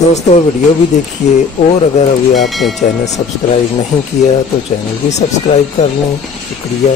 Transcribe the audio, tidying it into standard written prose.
दोस्तों वीडियो भी देखिए, और अगर अभी आपने चैनल सब्सक्राइब नहीं किया तो चैनल भी सब्सक्राइब कर लें। शुक्रिया।